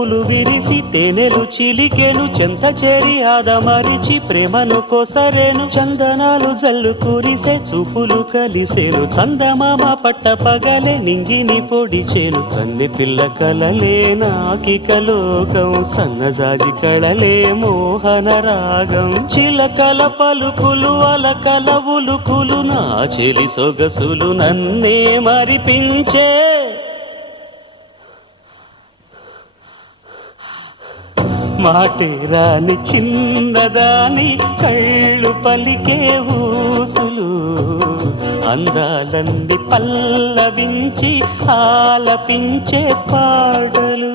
పువ్వులు విరిసి తేనెలు చిలికెను చెంత చేరి ఆదమరిచి ప్రేమను కొసరేను చందనాలు జల్లు కురిసే చూపులు కలిసేను చందమామ పట్ట పగలే నింగిని పొడిచేను కన్నె పిల్ల కలలే నాకిక లోకం సన్నజాజి కళలే మోహన రాగం చిలకల పలుకులు అలకల ఉలుకులు నా చెలి సొగసులు నన్నే మరిపించే మాటే రాని చిన్నదాని కళ్ళు పలికే ఊసులు అందాలన్నీ పల్లవించి ఆలపించే పాటలు